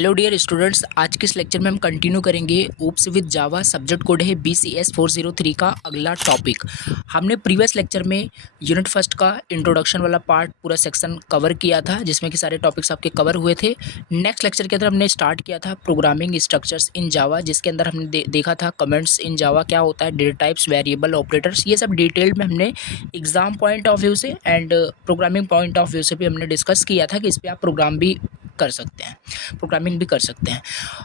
Hello dear students, आज के इस लेक्चर में हम कंटिन्यू करेंगे OOPs with Java. Subject code है BCS 403 का अगला टॉपिक। हमने प्रीवियस लेक्चर में यूनिट फर्स्ट का इंट्रोडक्शन वाला पार्ट पूरा सेक्शन कवर किया था, जिसमें कि सारे टॉपिक्स आपके कवर हुए थे। नेक्स्ट लेक्चर के अंदर हमने स्टार्ट किया था प्रोग्रामिंग स्ट्रक्चर्स इन जावा, जिसके अंदर हमने देखा था कमेंट्स इन जावा क्या होता है, डेटा टाइप्स, वेरिएबल, ऑपरेटर्स, ये सब डिटेल्ड में हमने एग्जाम पॉइंट ऑफ व्यू से and programming point of view से भी हमने डिस्कस किया था कि इस पर आप प्रोग्राम भी कर सकते हैं, प्रोग्रामिंग भी कर सकते हैं।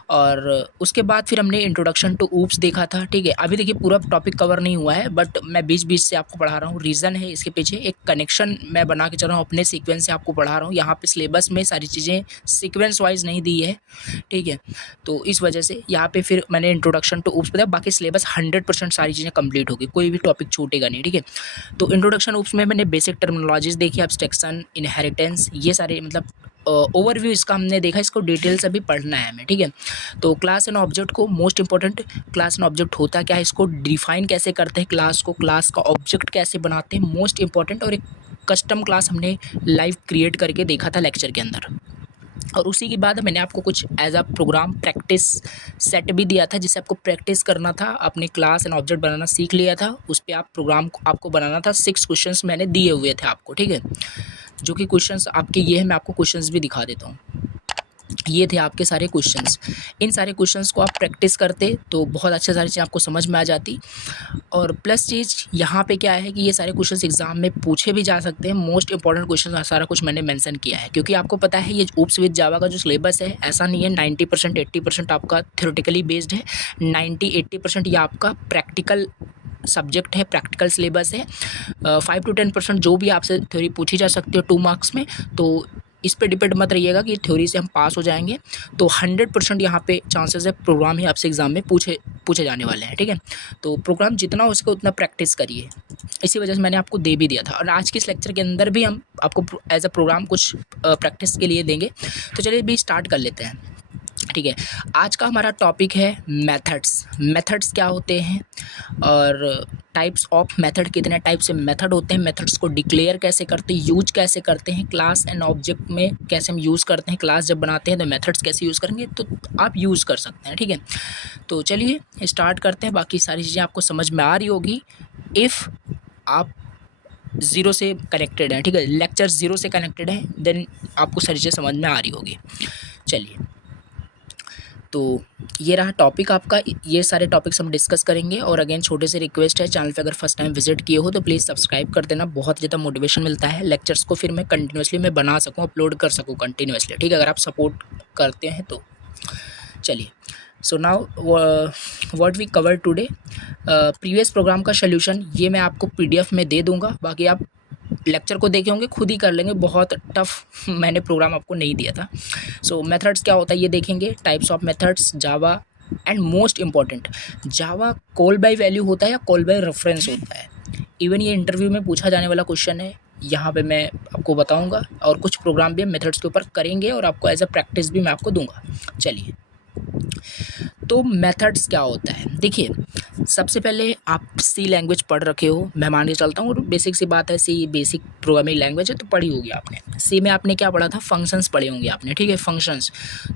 और उसके बाद फिर हमने इंट्रोडक्शन टू ऊप्स देखा था। ठीक है, अभी देखिए पूरा टॉपिक कवर नहीं हुआ है, बट मैं बीच बीच से आपको पढ़ा रहा हूँ। रीज़न है इसके पीछे, एक कनेक्शन मैं बना के चल रहा हूँ, अपने सीक्वेंस से आपको पढ़ा रहा हूँ। यहाँ पे सिलेबस में सारी चीज़ें सीक्वेंस वाइज नहीं दी है, ठीक है, तो इस वजह से यहाँ पे फिर मैंने इंट्रोडक्शन टू ऊप्स बताया। बाकी सिलेबस 100% सारी चीज़ें कंप्लीट होगी, कोई भी टॉपिक छूटेगा नहीं, ठीक है। तो इंट्रोडक्शन ऊप्स में मैंने बेसिक टर्मिनोलॉजीज देखी, एब्स्ट्रैक्शन, इनहेरिटेंस, ये सारे मतलब ओवरव्यू इसका हमने देखा। इसको डिटेल से भी पढ़ना है हमें, ठीक है। तो क्लास एंड ऑब्जेक्ट को, most important, class and object होता क्या है, इसको डिफाइन कैसे करते हैं, क्लास को, क्लास का ऑब्जेक्ट कैसे बनाते हैं, मोस्ट इंपॉर्टेंट। और एक कस्टम क्लास हमने लाइव क्रिएट करके देखा था लेक्चर के अंदर। और उसी के बाद मैंने आपको कुछ as a program practice set भी दिया था, जिससे आपको प्रैक्टिस करना था, अपने क्लास एंड ऑब्जेक्ट बनाना सीख लिया था। उस पर आप प्रोग्राम आपको बनाना था। 6 क्वेश्चंस मैंने दिए हुए थे आपको, ठीक है, जो कि क्वेश्चंस आपके ये है। मैं आपको क्वेश्चंस भी दिखा देता हूँ। ये थे आपके सारे क्वेश्चंस। इन सारे क्वेश्चंस को आप प्रैक्टिस करते तो बहुत अच्छे सारी चीज़ें आपको समझ में आ जाती। और प्लस चीज़ यहाँ पे क्या है कि ये सारे क्वेश्चंस एग्जाम में पूछे भी जा सकते हैं। मोस्ट इंपॉर्टेंट क्वेश्चन सारा कुछ मैंने मेंशन किया है, क्योंकि आपको पता है ये ओप्स विद जावा का जो सिलेबस है, ऐसा नहीं है 90% 80% आपका थ्योरेटिकली बेस्ड है। 90-80% ये आपका प्रैक्टिकल सब्जेक्ट है, प्रैक्टिकल सिलेबस है। 5 to 10% जो भी आपसे थ्योरी पूछी जा सकती है 2 मार्क्स में, तो इस पे डिपेंड मत रहिएगा कि थ्योरी से हम पास हो जाएंगे। तो 100% यहाँ पे चांसेस है प्रोग्राम ही आपसे एग्जाम में पूछे जाने वाले हैं, ठीक है। तो प्रोग्राम जितना हो सके उतना प्रैक्टिस करिए, इसी वजह से मैंने आपको दे भी दिया था। और आज के इस लेक्चर के अंदर भी हम आपको एज अ प्रोग्राम कुछ प्रैक्टिस के लिए देंगे। तो चलिए भी स्टार्ट कर लेते हैं, ठीक है। आज का हमारा टॉपिक है मेथड्स। मेथड्स क्या होते हैं और टाइप्स ऑफ मेथड, कितने टाइप से मेथड होते हैं, मेथड्स को डिक्लेयर कैसे करते हैं, यूज कैसे करते हैं, क्लास एंड ऑब्जेक्ट में कैसे हम यूज़ करते हैं, क्लास जब बनाते हैं तो मेथड्स कैसे यूज़ करेंगे, तो आप यूज़ कर सकते हैं, ठीक है। तो चलिए स्टार्ट करते हैं। बाकी सारी चीज़ें आपको समझ में आ रही होगी इफ़ आप 0 से कनेक्टेड हैं, ठीक है, लेक्चर 0 से कनेक्टेड है, देन आपको सारी चीज़ें समझ में आ रही होगी। चलिए, तो ये रहा टॉपिक आपका। ये सारे टॉपिक्स हम डिस्कस करेंगे। और अगेन छोटे से रिक्वेस्ट है, चैनल पे अगर फर्स्ट टाइम विजिट किए हो तो प्लीज़ सब्सक्राइब कर देना, बहुत ज़्यादा मोटिवेशन मिलता है। लेक्चर्स को फिर मैं कंटिन्यूसली मैं बना सकूँ, अपलोड कर सकूँ कंटिन्यूसली, ठीक है, अगर आप सपोर्ट करते हैं तो। चलिए, so now what we cover today, previous program का सोल्यूशन ये मैं आपको PDF में दे दूँगा। बाकी आप लेक्चर को देखे होंगे, खुद ही कर लेंगे, बहुत टफ मैंने प्रोग्राम आपको नहीं दिया था। सो मेथड्स क्या होता है ये देखेंगे, types of methods, Java, and most important, Java call by value होता है या कॉल बाय रेफरेंस होता है। इवन ये इंटरव्यू में पूछा जाने वाला क्वेश्चन है, यहाँ पे मैं आपको बताऊंगा। और कुछ प्रोग्राम भी हम मेथड्स के ऊपर करेंगे और आपको एज अ प्रैक्टिस भी मैं आपको दूंगा। चलिए, तो मेथड्स क्या होता है, देखिए सबसे पहले आप सी लैंग्वेज पढ़ रखे हो, मैं मान के चलता हूँ, और बेसिक सी बात है, सी बेसिक प्रोग्रामिंग लैंग्वेज है तो पढ़ी होगी आपने। सी में आपने क्या पढ़ा था, फंक्शंस पढ़े होंगे आपने, ठीक है, फंक्शंस।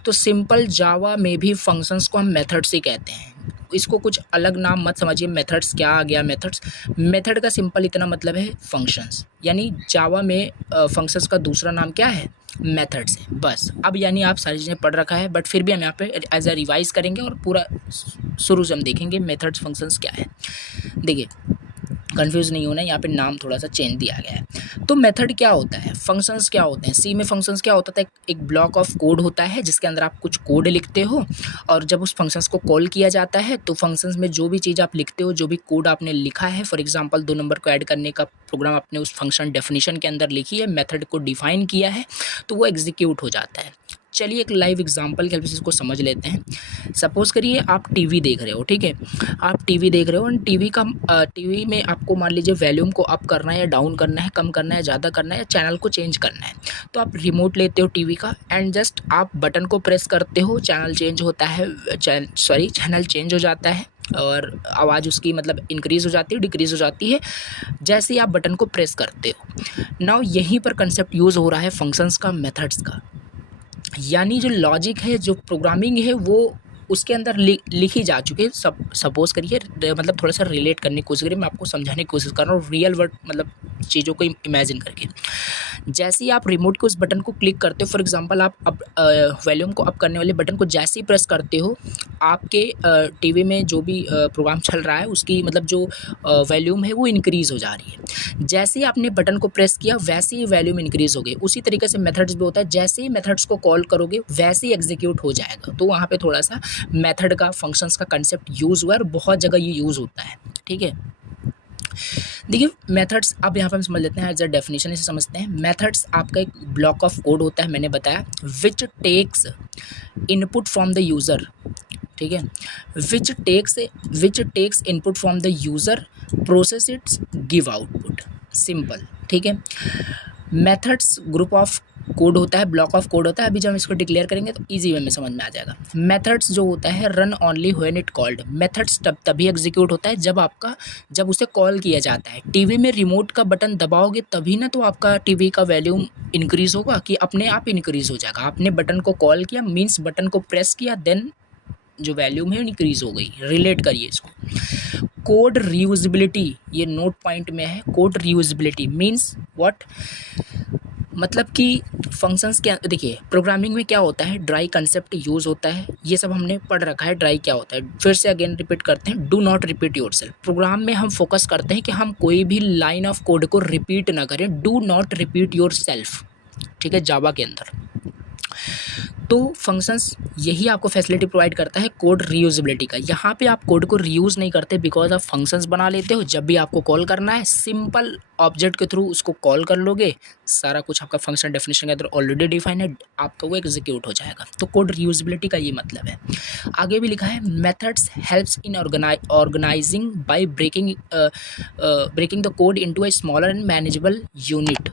तो सिंपल जावा में भी फंक्शंस को हम मेथड्स ही कहते हैं। इसको कुछ अलग नाम मत समझिए, मेथड्स क्या आ गया, मेथड्स, मेथड का सिंपल इतना मतलब है फंक्शंस, यानी जावा में फंक्शंस का दूसरा नाम क्या है, मेथड्स है, बस। अब यानी आप सारी चीज़ें पढ़ रखा है, बट फिर भी हम यहाँ पे एज अ रिवाइज करेंगे और पूरा शुरू से हम देखेंगे मेथड्स फंक्शंस क्या है। देखिए, कंफ्यूज नहीं होना, यहाँ पे नाम थोड़ा सा चेंज दिया गया है। तो मेथड क्या होता है, फंक्शंस क्या होते हैं, सी में फंक्शंस क्या होता है, एक ब्लॉक ऑफ कोड होता है जिसके अंदर आप कुछ कोड लिखते हो, और जब उस फंक्शंस को कॉल किया जाता है तो फंक्शंस में जो भी चीज़ आप लिखते हो, जो भी कोड आपने लिखा है, फॉर एग्जांपल 2 नंबर को ऐड करने का प्रोग्राम आपने उस फंक्शन डेफिनेशन के अंदर लिखी है, मेथड को डिफाइन किया है, तो वो एग्जीक्यूट हो जाता है। चलिए एक लाइव एग्जांपल के हेल्प से इसको समझ लेते हैं। सपोज करिए आप टीवी देख रहे हो, ठीक है, आप टीवी देख रहे हो, और टीवी में आपको मान लीजिए वॉल्यूम को अप करना है या डाउन करना है, कम करना है, ज़्यादा करना है, या चैनल को चेंज करना है। तो आप रिमोट लेते हो टीवी का एंड जस्ट आप बटन को प्रेस करते हो, चैनल चेंज होता है, चैनल चेंज हो जाता है, और आवाज़ उसकी मतलब इंक्रीज़ हो जाती है, डिक्रीज़ हो जाती है, जैसे ही आप बटन को प्रेस करते हो। नाउ यहीं पर कंसेप्ट यूज़ हो रहा है फंक्शंस का, मेथड्स का। यानी जो लॉजिक है, जो प्रोग्रामिंग है, वो उसके अंदर लिखी जा चुकी है। सपोज करिए, मतलब थोड़ा सा रिलेट करने की कोशिश करिए, मैं आपको समझाने की कोशिश कर रहा हूँ रियल वर्ड मतलब चीज़ों को इमेजिन करके। जैसे ही आप रिमोट के उस बटन को क्लिक करते हो, फॉर एग्जांपल आप अब वॉल्यूम को अप करने वाले बटन को जैसे ही प्रेस करते हो, आपके टीवी में जो भी प्रोग्राम चल रहा है उसकी मतलब जो वॉल्यूम है वो इंक्रीज़ हो जा रही है। जैसे ही आपने बटन को प्रेस किया वैसे ही वॉल्यूम इंक्रीज़ हो गई। उसी तरीके से मेथड्स भी होता है, जैसे ही मेथड्स को कॉल करोगे वैसे ही एग्जीक्यूट हो जाएगा। तो वहाँ पे थोड़ा सा मेथड का, फंक्शंस का कंसेप्ट यूज़ हुआ है और बहुत जगह ये यूज़ होता है। ठीक है, देखिए मेथड्स अब यहाँ पे हम समझ लेते हैं, एज अ डेफिनेशन इसे समझते हैं। मेथड्स आपका एक ब्लॉक ऑफ कोड होता है, मैंने बताया, which takes input from the user. ठीक है, which takes input from the user, process its, give output, simple. ठीक है, मेथड्स ग्रुप ऑफ कोड होता है, ब्लॉक ऑफ कोड होता है। अभी जब हम इसको डिक्लेयर करेंगे तो इजी वे में समझ में आ जाएगा। मेथड्स जो होता है run only when it called. Methods तभी एग्जीक्यूट होता है जब उसे कॉल किया जाता है। टीवी में रिमोट का बटन दबाओगे तभी ना तो आपका टीवी का वॉल्यूम इंक्रीज़ होगा, कि अपने आप इंक्रीज़ हो जाएगा। आपने बटन को कॉल किया मीन्स बटन को प्रेस किया, देन जो वॉल्यूम है इंक्रीज़ हो गई। रिलेट करिए इसको। कोड रीयूजेबिलिटी, ये नोट पॉइंट में है। कोड रीयूजेबिलिटी मीन्स व्हाट, मतलब कि फंक्शंस क्या, देखिए प्रोग्रामिंग में क्या होता है, ड्राई कंसेप्ट यूज़ होता है, ये सब हमने पढ़ रखा है। ड्राई क्या होता है, फिर से अगेन रिपीट करते हैं, do not repeat yourself. Program में हम फोकस करते हैं कि हम कोई भी लाइन ऑफ कोड को रिपीट ना करें, डू नॉट रिपीट योरसेल्फ। ठीक है, जावा के अंदर तो फंक्शंस यही आपको फैसिलिटी प्रोवाइड करता है, कोड रीयूजेबिलिटी का। यहाँ पे आप कोड को रीयूज़ नहीं करते बिकॉज आप फंक्शंस बना लेते हो। जब भी आपको कॉल करना है सिंपल ऑब्जेक्ट के थ्रू उसको कॉल कर लोगे, सारा कुछ आपका फंक्शन डेफिनेशन के अंदर ऑलरेडी डिफाइन है, आपका वो एग्जीक्यूट हो जाएगा। तो कोड रीयूजेबिलिटी का ये मतलब है। आगे भी लिखा है, methods helps in organizing by breaking the code into a smaller and manageable unit.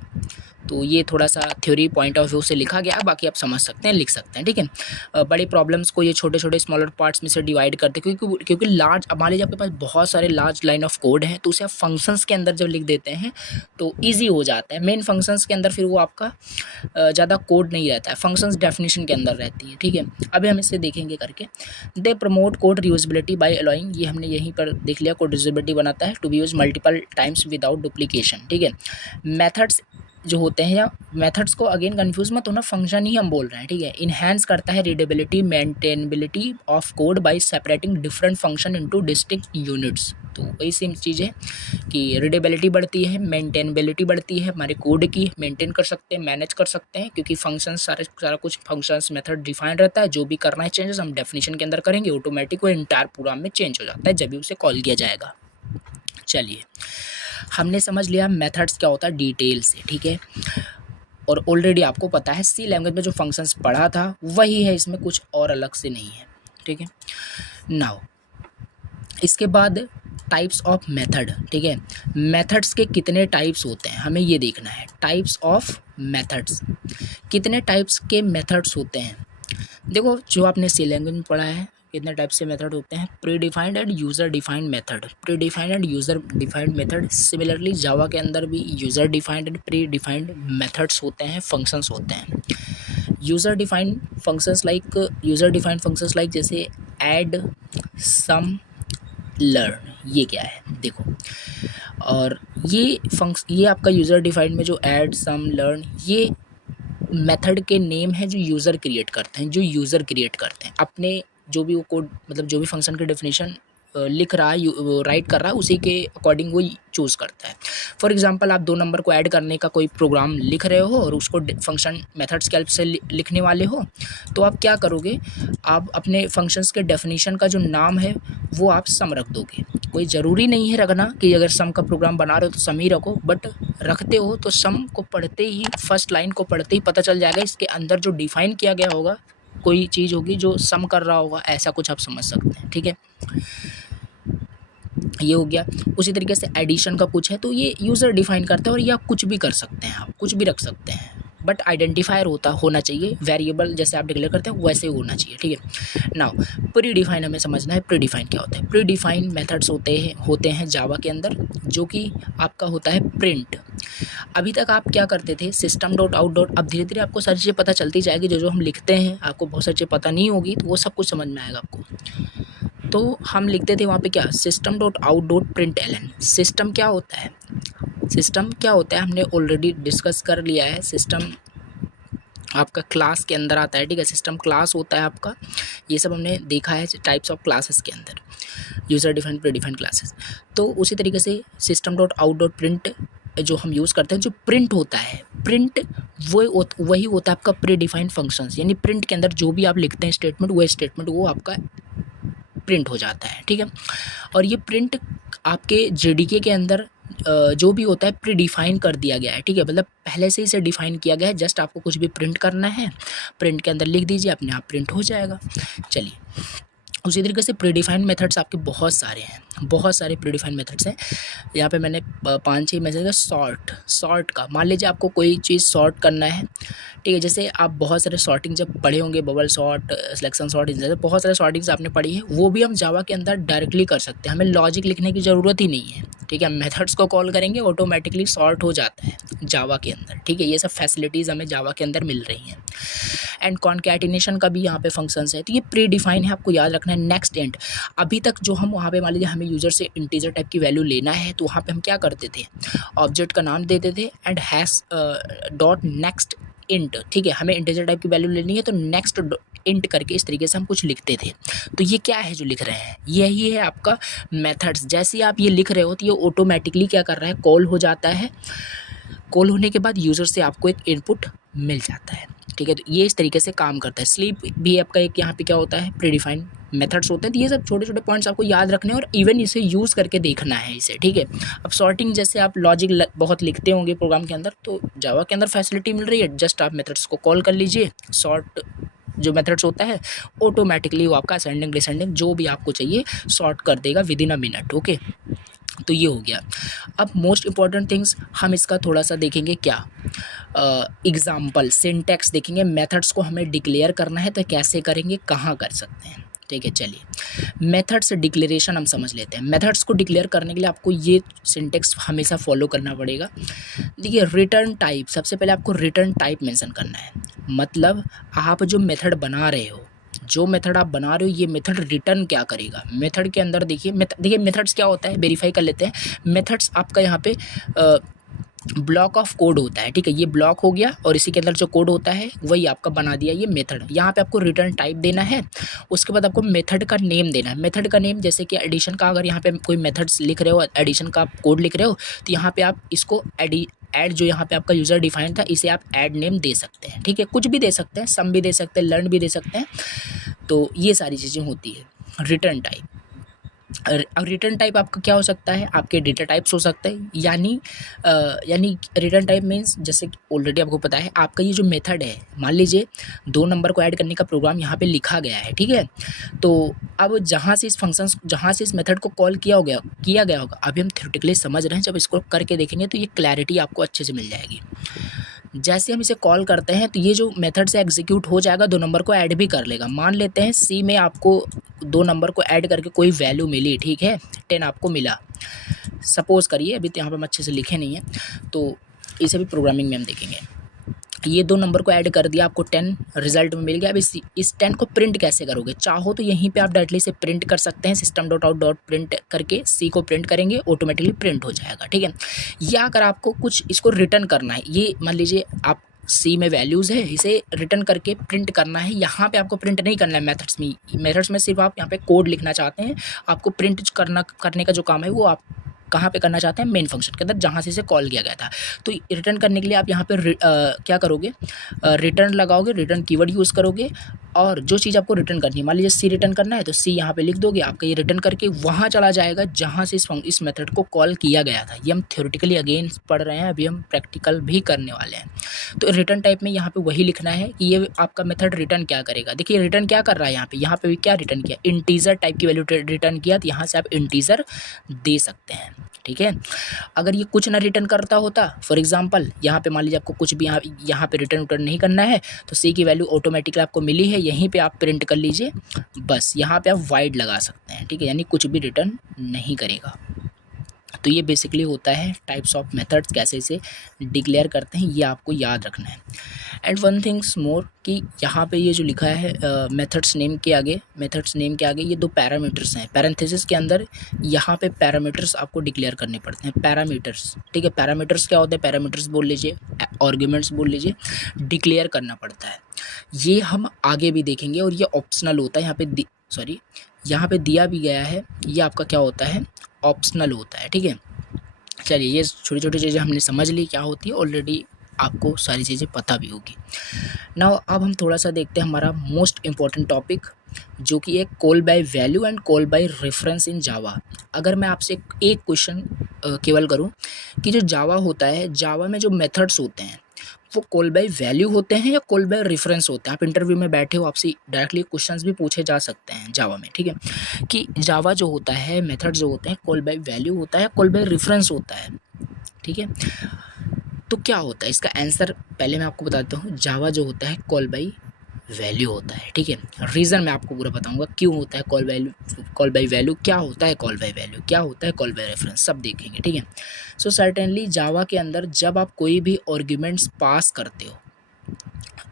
तो ये थोड़ा सा थ्योरी पॉइंट ऑफ व्यू से लिखा गया, बाकी आप समझ सकते हैं, लिख सकते हैं। ठीक है, बड़ी प्रॉब्लम्स को ये छोटे छोटे स्मॉलर पार्ट्स में से डिवाइड करते हैं, क्योंकि लार्ज, अब मान लीजिए आपके पास बहुत सारे लार्ज लाइन ऑफ कोड हैं, तो उसे आप फंक्शंस के अंदर जब लिख देते हैं तो ईजी हो जाता है। मेन फंक्शंस के अंदर फिर वो आपका ज़्यादा कोड नहीं रहता है, फंक्शंस डेफिनेशन के अंदर रहती है। ठीक है, अभी हम इसे देखेंगे करके। They promote code reusability by allowing, ये हमने यहीं पर देख लिया, कोड रीयूजेबिलिटी बनाता है to be use multiple times without duplication. ठीक है, मेथड्स जो होते हैं, या मेथड्स को अगेन कंफ्यूज मत होना, फंक्शन ही हम बोल रहे हैं। ठीक है, इन्हेंस करता है readability maintainability of code bye separating different function into distinct units. तो वही सेम चीज़ है कि रीडेबिलिटी बढ़ती है, मेंटेनेबिलिटी बढ़ती है, हमारे कोड की मेंटेन कर सकते हैं, मैनेज कर सकते हैं, क्योंकि फंक्शन सारा कुछ फंक्शंस मेथड डिफाइंड रहता है। जो भी करना है चेंजेस हम डेफिनेशन के अंदर करेंगे, ऑटोमेटिक वो इंटायर प्रोग्राम में चेंज हो जाता है जब भी उसे कॉल किया जाएगा। चलिए, हमने समझ लिया मेथड्स क्या होता है डिटेल से। ठीक है, और ऑलरेडी आपको पता है सी लैंग्वेज में जो फंक्शंस पढ़ा था वही है, इसमें कुछ और अलग से नहीं है। ठीक है, नाउ इसके बाद टाइप्स ऑफ मेथड। ठीक है, मेथड्स के कितने टाइप्स होते हैं हमें ये देखना है। टाइप्स ऑफ मेथड्स, कितने टाइप्स के मेथड्स होते हैं। देखो, जो आपने सी लैंग्वेज में पढ़ा है, कितने टाइप से मेथड होते हैं, predefined and user defined method. Predefined and user defined method, similarly Java के अंदर भी user defined and predefined methods होते हैं, फंक्शंस होते हैं। यूज़र डिफाइंड फंक्शंस लाइक जैसे ऐड, सम, लर्न, ये क्या है देखो। और ये आपका यूज़र डिफाइंड में जो ऐड, सम, लर्न, ये मेथड के नेम है जो यूज़र क्रिएट करते हैं अपने जो भी वो कोड, मतलब जो भी फंक्शन की डेफिनेशन लिख रहा है, राइट कर रहा है, उसी के अकॉर्डिंग वो चूज़ करता है। फॉर एग्जांपल, आप 2 नंबर को ऐड करने का कोई प्रोग्राम लिख रहे हो और उसको फंक्शन मेथड्स के हेल्प से लिखने वाले हो, तो आप क्या करोगे, आप अपने फंक्शंस के डेफिनेशन का जो नाम है वो आप सम रख दोगे। कोई ज़रूरी नहीं है रखना कि अगर सम का प्रोग्राम बना रहे हो तो सम ही रखो, बट रखते हो तो सम को पढ़ते ही, फर्स्ट लाइन को पढ़ते ही पता चल जाएगा इसके अंदर जो डिफ़ाइन किया गया होगा कोई चीज़ होगी जो सम कर रहा होगा, ऐसा कुछ आप समझ सकते हैं। ठीक है, ये हो गया। उसी तरीके से एडिशन का कुछ है तो ये यूज़र डिफाइन करता है, और ये आप कुछ भी कर सकते हैं, आप कुछ भी रख सकते हैं। बट आइडेंटिफायर होना चाहिए, वेरिएबल जैसे आप डिक्लेयर करते हैं वैसे ही होना चाहिए, ठीक है। नाउ प्री डिफाइन हमें समझना है, प्री डिफाइन क्या होता है। प्री डिफाइन मेथड्स होते हैं जावा के अंदर, जो कि आपका होता है प्रिंट। अभी तक आप क्या करते थे, सिस्टम डॉट आउट डॉट, अब धीरे धीरे आपको सारी चीज़ें पता चलती जाएगी, जो हम लिखते हैं आपको बहुत सारी चीज़ें पता नहीं होगी, तो वो सब कुछ समझ में आएगा आपको। तो हम लिखते थे वहाँ पे क्या, system dot out dot println. System क्या होता है, सिस्टम क्या होता है हमने ऑलरेडी डिस्कस कर लिया है। सिस्टम आपका क्लास के अंदर आता है, ठीक है। सिस्टम क्लास होता है आपका, ये सब हमने देखा है टाइप्स ऑफ क्लासेस के अंदर, user defined pre defined classes. तो उसी तरीके से system dot out dot print जो हम यूज़ करते हैं, जो प्रिंट होता है, प्रिंट वही होता है आपका प्री डिफाइंड फंक्शंस, यानी प्रिंट के अंदर जो भी आप लिखते हैं स्टेटमेंट, वो स्टेटमेंट वो आपका प्रिंट हो जाता है, ठीक है। और ये प्रिंट आपके जेडीके के अंदर जो भी होता है प्री डिफाइन कर दिया गया है, ठीक है। मतलब पहले से इसे डिफाइन किया गया है, जस्ट आपको कुछ भी प्रिंट करना है, प्रिंट के अंदर लिख दीजिए, अपने आप प्रिंट हो जाएगा। चलिए, उसी तरीके से प्रीडिफाइंड मेथड्स आपके बहुत सारे हैं, बहुत सारे प्रीडिफाइंड मेथड्स हैं। यहाँ पे मैंने 5-6 मेथड है। सॉर्ट का, मान लीजिए आपको कोई चीज़ सॉर्ट करना है, ठीक है। जैसे आप बहुत सारे सॉर्टिंग जब पढ़े होंगे, बबल सॉर्ट, सिलेक्शन सॉर्ट, जैसे बहुत सारे सॉर्टिंग्स आपने पढ़ी है, वो भी हम जावा के अंदर डायरेक्टली कर सकते हैं, हमें लॉजिक लिखने की ज़रूरत ही नहीं है, ठीक है। मेथड्स को कॉल करेंगे, ऑटोमेटिकली सॉर्ट हो जाता है जावा के अंदर, ठीक है। ये सब फैसिलिटीज़ हमें जावा के अंदर मिल रही हैं। एंड कॉन्कैटिनेशन का भी यहाँ पे फंक्शंस है, तो ये प्री डिफाइन है, आपको याद रखना है। नेक्स्ट एंड, अभी तक जो हम वहाँ पे मान लीजिए हमें यूज़र से इंटीजर टाइप की वैल्यू लेना है, तो वहाँ पे हम क्या करते थे, ऑब्जेक्ट का नाम देते थे and hash dot next int, ठीक है। हमें इंटीजर टाइप की वैल्यू लेनी है, तो नेक्स्ट इंट करके इस तरीके से हम कुछ लिखते थे। तो ये क्या है जो लिख रहे हैं, यही है आपका मेथड्स। जैसे आप ये लिख रहे हो, तो ये ऑटोमेटिकली क्या कर रहा है, कॉल हो जाता है। कॉल होने के बाद यूज़र से आपको एक इनपुट मिल जाता है, ठीक है। तो ये इस तरीके से काम करता है। स्लीप भी आपका एक यहाँ पे क्या होता है, प्रीडिफाइंड मेथड्स होते हैं। तो ये सब छोटे छोटे पॉइंट्स आपको याद रखने और इवन इसे यूज़ करके देखना है इसे, ठीक है। अब सॉर्टिंग, जैसे आप लॉजिक बहुत लिखते होंगे प्रोग्राम के अंदर, तो जावा के अंदर फैसिलिटी मिल रही है, जस्ट आप मेथड्स को कॉल कर लीजिए, सॉर्ट जो मेथड्स होता है ऑटोमेटिकली वो आपका असेंडिंग डिसेंडिंग जो भी आपको चाहिए सॉर्ट कर देगा with in a minute, okay. तो ये हो गया। अब मोस्ट इम्पॉर्टेंट थिंग्स हम इसका थोड़ा सा देखेंगे, क्या एग्जाम्पल सिंटैक्स देखेंगे। मेथड्स को हमें डिक्लेयर करना है, तो कैसे करेंगे, कहाँ कर सकते हैं, ठीक है। चलिए, मेथड्स डिक्लेरेशन हम समझ लेते हैं। मेथड्स को डिक्लेयर करने के लिए आपको ये सिंटैक्स हमेशा फॉलो करना पड़ेगा। देखिए, रिटर्न टाइप, सबसे पहले आपको रिटर्न टाइप मेंशन करना है। मतलब आप जो मेथड बना रहे हो, जो मेथड आप बना रहे हो, ये मेथड रिटर्न क्या करेगा। मेथड के अंदर देखिए मेथड्स क्या होता है, वेरीफाई कर लेते हैं। मेथड्स आपका यहाँ पे ब्लॉक ऑफ कोड होता है, ठीक है। ये ब्लॉक हो गया और इसी के अंदर जो कोड होता है वही आपका बना दिया ये मेथड। यहाँ पे आपको रिटर्न टाइप देना है, उसके बाद आपको मेथड का नेम देना है। मेथड का नेम, जैसे कि एडिशन का, अगर यहाँ पे कोई मेथड्स लिख रहे हो, एडिशन का कोड लिख रहे हो, तो यहाँ पे आप इसको ऐड जो यहाँ पे आपका यूज़र डिफाइन था, इसे आप ऐड नेम दे सकते हैं, ठीक है। कुछ भी दे सकते हैं, सम भी दे सकते हैं, लर्न भी दे सकते हैं। तो ये सारी चीज़ें होती है रिटर्न टाइप। अब रिटर्न टाइप आपका क्या हो सकता है, आपके डेटा टाइप्स हो सकते हैं। यानी रिटर्न टाइप मीन्स, जैसे ऑलरेडी आपको पता है, आपका ये जो मेथड है, मान लीजिए 2 नंबर को ऐड करने का प्रोग्राम यहाँ पे लिखा गया है, ठीक है। तो अब जहाँ से इस मेथड को कॉल किया गया होगा, अभी हम थ्योरेटिकली समझ रहे हैं, जब इसको करके देखेंगे तो ये क्लैरिटी आपको अच्छे से मिल जाएगी। जैसे हम इसे कॉल करते हैं, तो ये जो मेथड से एग्जीक्यूट हो जाएगा, 2 नंबर को ऐड भी कर लेगा। मान लेते हैं सी में आपको 2 नंबर को ऐड करके कोई वैल्यू मिली, ठीक है, 10 आपको मिला, सपोज़ करिए। अभी तो यहाँ पर हम अच्छे से लिखे नहीं है, तो इसे भी प्रोग्रामिंग में हम देखेंगे। ये 2 नंबर को ऐड कर दिया, आपको 10 रिजल्ट में मिल गया। अब इस 10 को प्रिंट कैसे करोगे, चाहो तो यहीं पे आप डायरेक्टली से प्रिंट कर सकते हैं। System dot out dot print करके सी को प्रिंट करेंगे, ऑटोमेटिकली प्रिंट हो जाएगा, ठीक है। या अगर आपको कुछ इसको रिटर्न करना है, ये मान लीजिए आप सी में वैल्यूज़ है, इसे रिटर्न करके प्रिंट करना है। यहाँ पे आपको प्रिंट नहीं करना है मेथड्स में सिर्फ आप यहाँ पे कोड लिखना चाहते हैं। आपको प्रिंट करने का जो काम है वो आप कहाँ पे करना चाहते हैं, मेन फंक्शन के अंदर, जहाँ से इसे कॉल किया गया था। तो रिटर्न करने के लिए आप यहाँ पे क्या करोगे, रिटर्न लगाओगे, रिटर्न कीवर्ड यूज़ करोगे और जो चीज़ आपको रिटर्न करनी है, मान लीजिए सी रिटर्न करना है तो सी यहाँ पे लिख दोगे, आपका ये रिटर्न करके वहाँ चला जाएगा जहाँ से इस मेथड को कॉल किया गया था। ये हम थ्योरेटिकली अगेन पढ़ रहे हैं, अभी हम प्रैक्टिकल भी करने वाले हैं। तो रिटर्न टाइप में यहाँ पे वही लिखना है कि ये आपका मेथड रिटर्न क्या करेगा। देखिए रिटर्न क्या कर रहा है, यहाँ पे भी क्या रिटर्न किया, इंटीजर टाइप की वैल्यू रिटर्न किया, तो यहाँ से आप इंटीजर दे सकते हैं। ठीक है, अगर ये कुछ ना रिटर्न करता होता, फॉर एग्जांपल यहाँ पे मान लीजिए आपको कुछ भी यहाँ पे रिटर्न नहीं करना है, तो सी की वैल्यू ऑटोमेटिकली आपको मिली है, यहीं पे आप प्रिंट कर लीजिए, बस यहाँ पे आप वाइड लगा सकते हैं। ठीक है, यानी कुछ भी रिटर्न नहीं करेगा। तो ये बेसिकली होता है टाइप्स ऑफ मेथड्स, कैसे इसे डिक्लेयर करते हैं ये आपको याद रखना है। एंड वन थिंग्स मोर कि यहाँ पे ये जो लिखा है मेथड्स नेम के आगे ये दो पैरामीटर्स हैं, पैरेंथेसिस के अंदर यहाँ पे पैरामीटर्स आपको डिक्लेयर करने पड़ते हैं, पैरामीटर्स। ठीक है, पैरामीटर्स क्या होते हैं, पैरामीटर्स बोल लीजिए, आर्ग्यूमेंट्स बोल लीजिए, डिक्लेयर करना पड़ता है। ये हम आगे भी देखेंगे और ये ऑप्शनल होता है, यहाँ पे दिया भी गया है, ये आपका क्या होता है, ऑप्शनल होता है। ठीक है, चलिए ये छोटी छोटी चीज़ें हमने समझ ली क्या होती है, ऑलरेडी आपको सारी चीज़ें पता भी होगी। नाउ अब हम थोड़ा सा देखते हैं हमारा मोस्ट इम्पॉर्टेंट टॉपिक, जो कि एक call by value and call by reference in Java. अगर मैं आपसे एक क्वेश्चन केवल करूं कि जो जावा होता है, जावा में जो मेथड्स होते हैं वो कॉल बाय वैल्यू होते हैं या कॉल बाय रेफरेंस होते हैं। आप इंटरव्यू में बैठे हो, आपसे डायरेक्टली क्वेश्चंस भी पूछे जा सकते हैं जावा में। ठीक है, कि जावा जो होता है, मेथड जो होते हैं, कॉल बाय वैल्यू होता है, कॉल बाय रेफरेंस होता है। ठीक है, तो क्या होता है इसका आंसर पहले मैं आपको बताता हूँ। जावा जो होता है कॉल बाय वैल्यू होता है। ठीक है, रीज़न मैं आपको पूरा बताऊंगा क्यों होता है कॉल बाय वैल्यू, क्या होता है कॉल बाय वैल्यू, क्या होता है कॉल बाय रेफरेंस, सब देखेंगे। ठीक है, सो सर्टेनली जावा के अंदर जब आप कोई भी आर्ग्यूमेंट्स पास करते हो,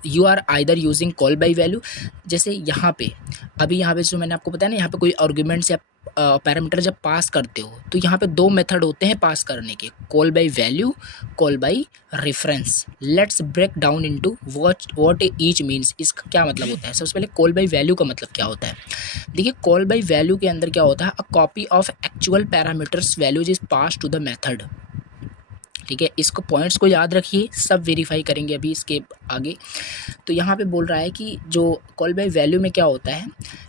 you are either using call by value. जैसे यहाँ पे जो मैंने आपको बताया ना, यहाँ पे कोई आर्ग्यूमेंट्स या पैरामीटर जब पास करते हो तो यहाँ पे दो मेथड होते हैं पास करने के, call by value, call by reference. Let's break down into what each means. इसका क्या मतलब होता है। सबसे पहले कॉल बाय वैल्यू का मतलब क्या होता है। देखिए कॉल बाय वैल्यू के अंदर क्या होता है, a copy of actual parameters values is pass to the method. ठीक है, इसको पॉइंट्स को याद रखिए, सब वेरीफाई करेंगे अभी इसके आगे। तो यहाँ पे बोल रहा है कि जो कॉल बाय वैल्यू में क्या होता है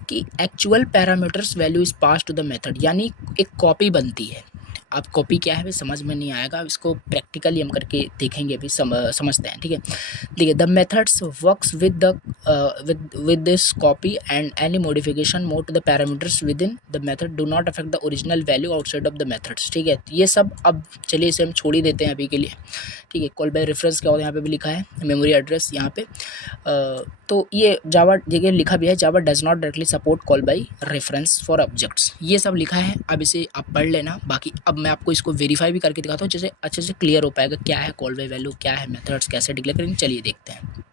कि actual parameters value is pass to the method, यानी एक कॉपी बनती है। अब कॉपी क्या है समझ में नहीं आएगा, इसको प्रैक्टिकली हम करके देखेंगे, अभी समझते हैं। ठीक है, देखिए the methods works with this copy and any modification made to the parameters within the method do not affect the original value outside of the methods. ठीक है, ये सब अब चलिए इसे हम छोड़ ही देते हैं अभी के लिए। ठीक है, कॉल बाय रेफरेंस क्या होता है, यहाँ पे भी लिखा है मेमोरी एड्रेस यहाँ पे। तो ये जावा जगह लिखा भी है, Java does not directly support call by reference for objects, ये सब लिखा है। अब इसे आप पढ़ लेना, बाकी अब मैं आपको इसको वेरीफाई भी करके दिखाता हूँ, जैसे अच्छे से क्लियर हो पाएगा क्या है कॉल बाय वैल्यू, क्या है मेथड्स, कैसे डिक्लेयर करेंगे। चलिए देखते हैं।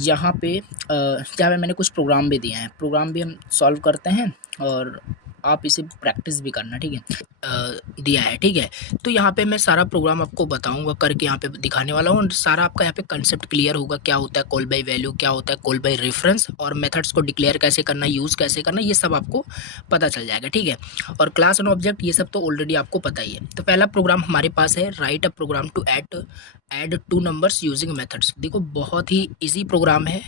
यहाँ पे क्या है, मैंने कुछ प्रोग्राम भी दिए हैं, प्रोग्राम भी हम सॉल्व करते हैं और आप इसे प्रैक्टिस भी करना। ठीक है, दिया है। ठीक है, तो यहाँ पे मैं सारा प्रोग्राम आपको बताऊंगा, करके यहाँ पे दिखाने वाला हूँ, सारा आपका यहाँ पे कंसेप्ट क्लियर होगा, क्या होता है कॉल बाय वैल्यू, क्या होता है कॉल बाय रेफरेंस, और मेथड्स को डिक्लेयर कैसे करना, यूज़ कैसे करना, ये सब आपको पता चल जाएगा। ठीक है, और क्लास एंड ऑब्जेक्ट ये सब तो ऑलरेडी आपको पता ही है। तो पहला प्रोग्राम हमारे पास है, write a program to add two numbers using methods. देखो बहुत ही ईजी प्रोग्राम है,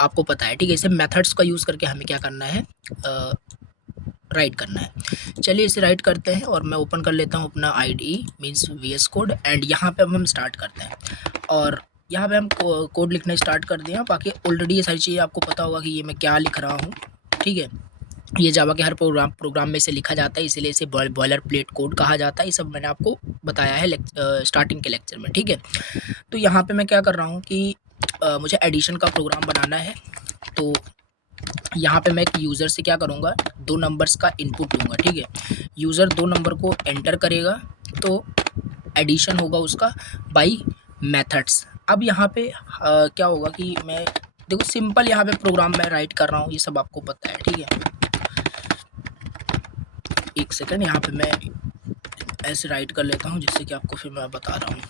आपको पता है। ठीक है, इसे मेथड्स का यूज़ करके हमें क्या करना है, राइट करना है। चलिए इसे राइट करते हैं और मैं ओपन कर लेता हूँ अपना IDE means VS code, and यहाँ पे अब हम स्टार्ट करते हैं। और यहाँ पे हम कोड लिखना स्टार्ट कर दिया, बाकी ऑलरेडी ये सारी चीज़ें आपको पता होगा कि ये मैं क्या लिख रहा हूँ। ठीक है, ये जावा के हर प्रोग्राम में से लिखा जाता है, इसीलिए इसे बॉयलर प्लेट कोड कहा जाता है। ये सब मैंने आपको बताया है स्टार्टिंग के लेक्चर में। ठीक है, तो यहाँ पर मैं क्या कर रहा हूँ कि मुझे एडिशन का प्रोग्राम बनाना है। तो यहाँ पे मैं एक यूज़र से क्या करूँगा, दो नंबर्स का इनपुट लूँगा। ठीक है, यूज़र दो नंबर को एंटर करेगा तो एडिशन होगा उसका बाय मेथड्स। अब यहाँ पे क्या होगा कि मैं देखो सिंपल यहाँ पे प्रोग्राम मैं राइट कर रहा हूँ, ये सब आपको पता है। ठीक है, एक सेकंड यहाँ पे मैं ऐसे राइट कर लेता हूँ जिससे कि आपको फिर मैं बता रहा हूँ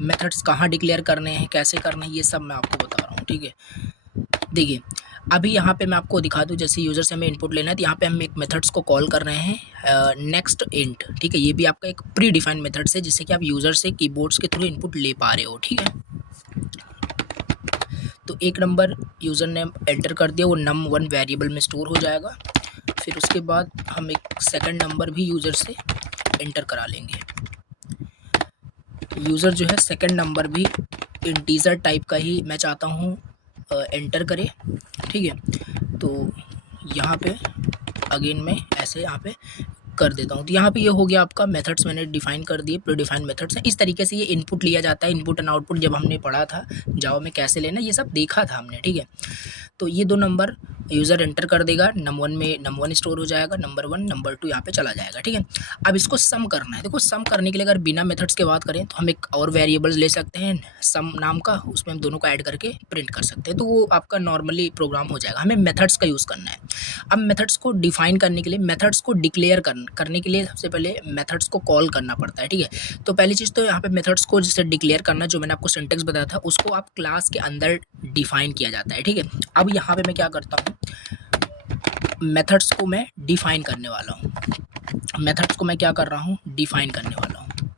मेथड्स कहाँ डिक्लेयर करने हैं, कैसे करना है, ये सब मैं आपको बता रहा हूँ। ठीक है, देखिए अभी यहाँ पे मैं आपको दिखा दूँ, जैसे यूज़र से हमें इनपुट लेना है तो यहाँ पे हम एक मेथड्स को कॉल कर रहे हैं नेक्स्ट इंट। ठीक है, ये भी आपका एक प्री डिफाइंड मेथड्स है जिससे कि आप यूज़र से कीबोर्ड्स के थ्रू इनपुट ले पा रहे हो। ठीक है, तो एक नंबर यूज़र नेम एंटर कर दिया, वो num1 वेरिएबल में स्टोर हो जाएगा। फिर उसके बाद हम एक सेकंड नंबर भी यूज़र से एंटर करा लेंगे। यूज़र जो है सेकंड नंबर भी इंटीजर टाइप का ही मैं चाहता हूँ एंटर करे, ठीक है। तो यहाँ पे अगेन मैं ऐसे यहाँ पे कर देता हूँ। तो यहाँ पे ये हो गया आपका मेथड्स मैंने डिफाइन कर दिए, प्री डिफाइंड मेथड्स हैं। इस तरीके से ये इनपुट लिया जाता है। इनपुट एंड आउटपुट जब हमने पढ़ा था जावा में कैसे लेना, ये सब देखा था हमने, ठीक है। तो ये दो नंबर यूज़र एंटर कर देगा, num1 में num1 स्टोर हो जाएगा, नंबर 1 नंबर 2 यहाँ पे चला जाएगा, ठीक है। अब इसको सम करना है। देखो सम करने के लिए अगर बिना मेथड्स के बात करें तो हम एक और वेरिएबल्स ले सकते हैं सम नाम का, उसमें हम दोनों को ऐड करके प्रिंट कर सकते हैं, तो वो आपका नॉर्मली प्रोग्राम हो जाएगा। हमें मेथड्स का यूज़ करना है। अब मेथड्स को डिफाइन करने के लिए, मेथड्स को डिक्लेयर करने के लिए सबसे पहले मेथड्स को कॉल करना पड़ता है, ठीक है। तो पहली चीज़ तो यहाँ पे मेथड्स को जैसे डिक्लेयर करना, जो मैंने आपको सिंटेक्स बताया था, उसको आप क्लास के अंदर डिफाइन किया जाता है, ठीक है। अब यहाँ पे मैं क्या करता हूँ, मेथड्स को मैं डिफाइन करने वाला हूँ। मेथड्स को मैं क्या कर रहा हूँ, डिफाइन करने वाला हूँ।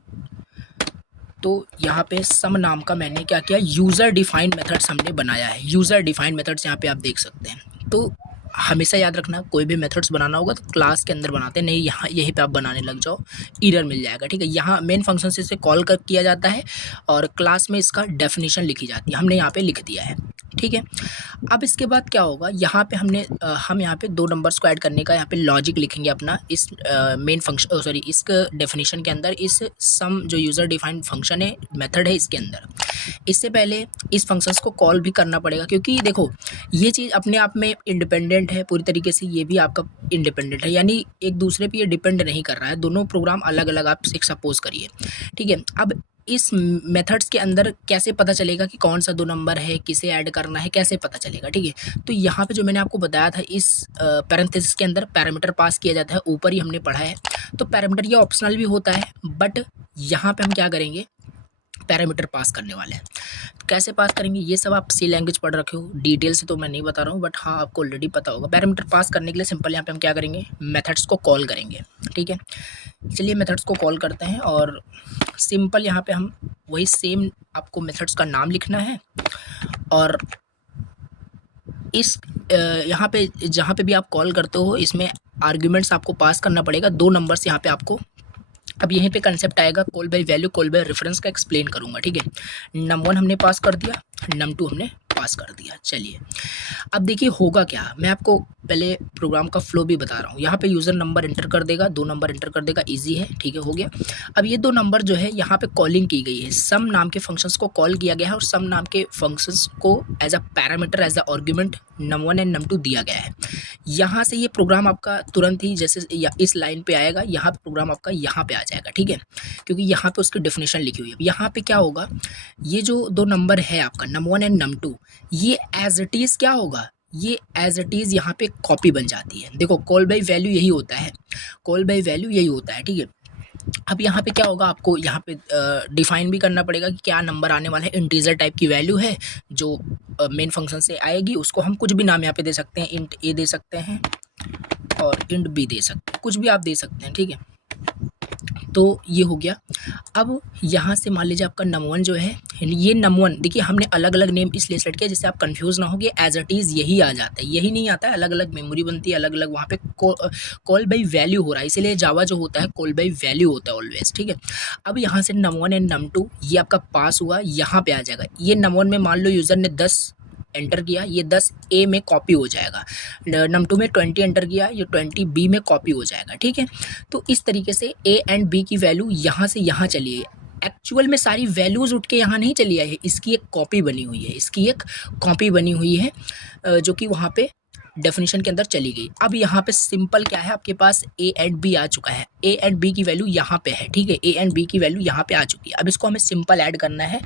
तो यहाँ पे सम नाम का मैंने क्या किया, यूज़र डिफाइंड मेथड्स हमने बनाया है। यूज़र डिफाइंड मेथड्स यहाँ पे आप देख सकते हैं। तो हमेशा याद रखना, कोई भी मेथड्स बनाना होगा तो क्लास के अंदर बनाते हैं, नहीं यहाँ यहीं पे आप बनाने लग जाओ, एरर मिल जाएगा, ठीक है। यहाँ मेन फंक्शन से इसे कॉल किया जाता है और क्लास में इसका डेफिनेशन लिखी जाती है, हमने यहाँ पे लिख दिया है, ठीक है। अब इसके बाद क्या होगा, यहाँ पे हम यहाँ पे दो नंबर्स को ऐड करने का यहाँ पे लॉजिक लिखेंगे अपना इस मेन फंक्शन सॉरी इस डेफिनेशन के अंदर, इस सम जो यूज़र डिफाइंड फंक्शन है, मेथड है, इसके अंदर। इससे पहले इस फंक्शंस को कॉल भी करना पड़ेगा, क्योंकि देखो ये चीज़ अपने आप में इंडिपेंडेंट है पूरी तरीके से, ये भी आपका इंडिपेंडेंट है, यानी एक दूसरे पे ये डिपेंड नहीं कर रहा है। दोनों प्रोग्राम अलग अलग आप एक सपोज करिए, ठीक है। अब इस मेथड्स के अंदर कैसे पता चलेगा कि कौन सा दो नंबर है, किसे ऐड करना है, कैसे पता चलेगा, ठीक है। तो यहाँ पे जो मैंने आपको बताया था, इस पैरेंथेसिस के अंदर पैरामीटर पास किया जाता है, ऊपर ही हमने पढ़ा है। तो पैरामीटर ये ऑप्शनल भी होता है, बट यहाँ पे हम क्या करेंगे, पैरामीटर पास करने वाले हैं। कैसे पास करेंगे, ये सब आप सी लैंग्वेज पढ़ रखे हो, डिटेल से तो मैं नहीं बता रहा हूँ, बट हाँ आपको ऑलरेडी पता होगा। पैरामीटर पास करने के लिए सिंपल यहाँ पे हम क्या करेंगे, मेथड्स को कॉल करेंगे, ठीक है। चलिए मेथड्स को कॉल करते हैं और सिंपल यहाँ पे हम वही सेम आपको मेथड्स का नाम लिखना है और इस यहाँ पे जहाँ पे भी आप कॉल करते हो इसमें आर्ग्यूमेंट्स आपको पास करना पड़ेगा, दो नंबर्स यहाँ पे आपको। अब यहीं पे कंसेप्ट आएगा call by value, call by reference का एक्सप्लेन करूंगा, ठीक है। num1 हमने पास कर दिया, num2 हमने पास कर दिया। चलिए अब देखिए होगा क्या, मैं आपको पहले प्रोग्राम का फ्लो भी बता रहा हूँ। यहाँ पे यूज़र नंबर एंटर कर देगा, दो नंबर एंटर कर देगा, इजी है, ठीक है, हो गया। अब ये दो नंबर जो है यहाँ पे कॉलिंग की गई है, सम नाम के फंक्शंस को कॉल किया गया है और सम नाम के फंक्शंस को as a parameter, as a argument num1 and num2 दिया गया है। यहाँ से ये प्रोग्राम आपका तुरंत ही जैसे इस लाइन पे आएगा, यहाँ पे प्रोग्राम आपका यहाँ पे आ जाएगा, ठीक है, क्योंकि यहाँ पे उसकी डेफिनेशन लिखी हुई है। यहाँ पे क्या होगा, ये जो दो नंबर है आपका num1 एंड num2, ये एज इट इज़ क्या होगा, ये एज इट इज़ यहाँ पे कॉपी बन जाती है। देखो कॉल बाय वैल्यू यही होता है, कॉल बाय वैल्यू यही होता है, ठीक है। अब यहाँ पे क्या होगा, आपको यहाँ पे डिफाइन भी करना पड़ेगा कि क्या नंबर आने वाला है। इंटीजर टाइप की वैल्यू है जो मेन फंक्शन से आएगी, उसको हम कुछ भी नाम यहाँ पे दे सकते हैं, इंट ए दे सकते हैं और इंट बी दे सकते हैं, कुछ भी आप दे सकते हैं, ठीक है। तो ये हो गया। अब यहाँ से मान लीजिए आपका num1 जो है, ये num1 देखिए हमने अलग अलग नेम इसलिए सेलेक्ट किया जिससे आप कंफ्यूज ना हो, कि एज इट इज़ यही आ जाता है, यही नहीं आता है, अलग अलग मेमोरी बनती है, अलग अलग वहाँ पे कॉल बाई वैल्यू हो रहा है, इसीलिए जावा जो होता है कॉल बाई वैल्यू होता है ऑलवेज, ठीक है। अब यहाँ से num1 एंड num2 ये आपका पास हुआ, यहाँ पे आ जाएगा। ये num1 में मान लो यूज़र ने 10 एंटर किया, ये 10 ए में कॉपी हो जाएगा, num2 में 20 एंटर किया, ये 20 बी में कॉपी हो जाएगा, ठीक है। तो इस तरीके से ए एंड बी की वैल्यू यहाँ से यहाँ चली है, एक्चुअल में सारी वैल्यूज़ उठ के यहाँ नहीं चली आई है, इसकी एक कॉपी बनी हुई है, इसकी एक कॉपी बनी हुई है जो कि वहाँ पे डेफिनेशन के अंदर चली गई। अब यहाँ पे सिंपल क्या है, आपके पास ए एंड बी आ चुका है, ए एंड बी की वैल्यू यहाँ पे है, ठीक है, ए एंड बी की वैल्यू यहाँ पे आ चुकी है। अब इसको हमें सिंपल ऐड करना है,